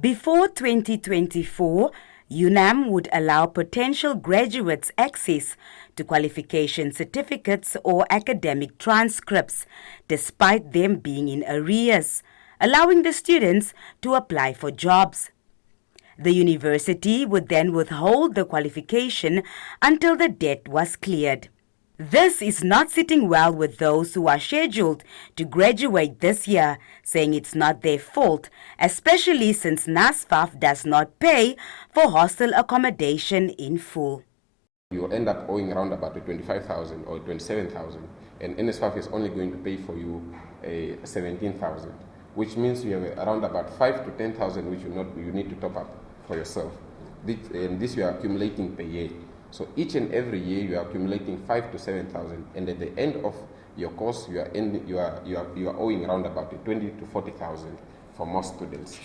Before 2024, UNAM would allow potential graduates access to qualification certificates or academic transcripts, despite them being in arrears, allowing the students to apply for jobs. The university would then withhold the qualification until the debt was cleared. This is not sitting well with those who are scheduled to graduate this year, saying it's not their fault, especially since NASFAF does not pay for hostel accommodation in full. You end up owing around about 25,000 or 27,000, and NSFAF is only going to pay for you 17,000, which means you have around about 5 to 10,000 which you need to top up for yourself. This you are accumulating per year. So each and every year you are accumulating 5 to 7,000, and at the end of your course you are owing around about 20 to 40,000 for most students.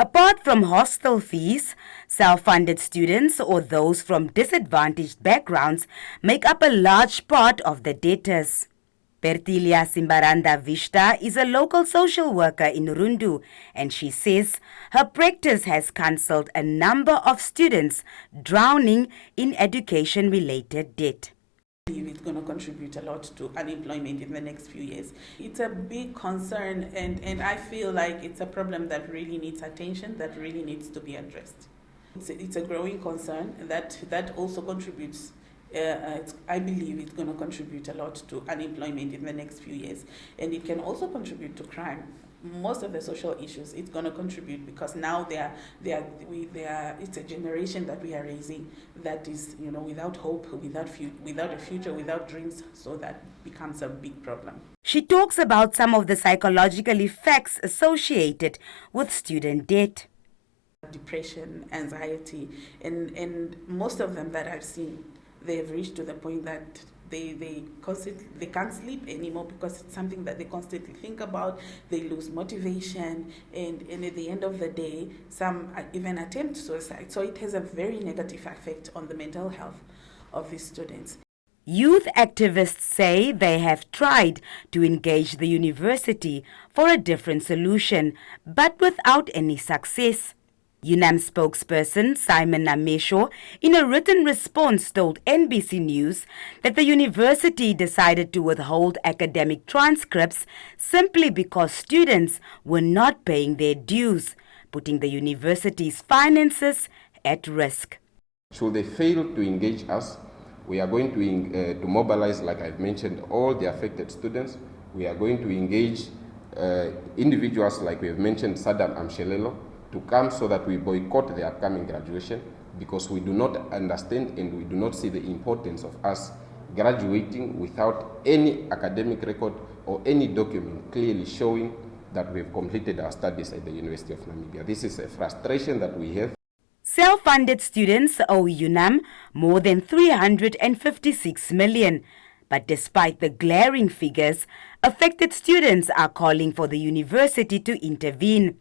Apart from hostel fees, self-funded students or those from disadvantaged backgrounds make up a large part of the debtors. Pertilia Simbaranda Vishta is a local social worker in Rundu, and she says her practice has cancelled a number of students drowning in education-related debt. It's going to contribute a lot to unemployment in the next few years. It's a big concern, and I feel like it's a problem that really needs attention, that really needs to be addressed. It's a growing concern that also contributes. I believe it's going to contribute a lot to unemployment in the next few years, and it can also contribute to crime. Most of the social issues, it's going to contribute because now it's a generation that we are raising that is, without hope, without a future, without dreams. So that becomes a big problem. She talks about some of the psychological effects associated with student debt. Depression, anxiety, and most of them that I've seen, they've reached to the point that they can't sleep anymore because it's something that they constantly think about. They lose motivation, and at the end of the day, some even attempt suicide. So it has a very negative effect on the mental health of these students. Youth activists say they have tried to engage the university for a different solution, but without any success. UNAM spokesperson Simon Namesho, in a written response, told NBC News that the university decided to withhold academic transcripts simply because students were not paying their dues, putting the university's finances at risk. Should they fail to engage us, we are going to mobilize, like I've mentioned, all the affected students. We are going to engage individuals, like we have mentioned, Saddam Amshelelo, to come so that we boycott the upcoming graduation, because we do not understand and we do not see the importance of us graduating without any academic record or any document clearly showing that we have completed our studies at the University of Namibia. This is a frustration that we have. Self-funded students owe UNAM more than 356 million. But despite the glaring figures, affected students are calling for the university to intervene.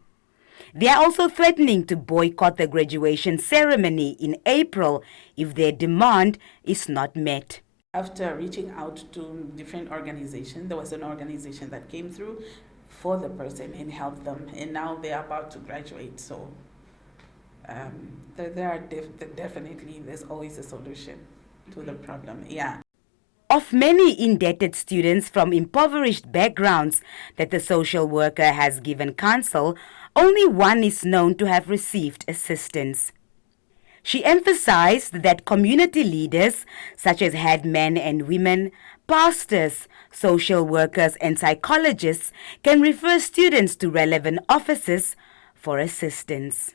They are also threatening to boycott the graduation ceremony in April if their demand is not met. After reaching out to different organizations, there was an organization that came through for the person and helped them, and now they are about to graduate. So definitely there's always a solution to the problem. Yeah. Of many indebted students from impoverished backgrounds that the social worker has given counsel, only one is known to have received assistance. She emphasized that community leaders, such as headmen and women, pastors, social workers, and psychologists, can refer students to relevant offices for assistance.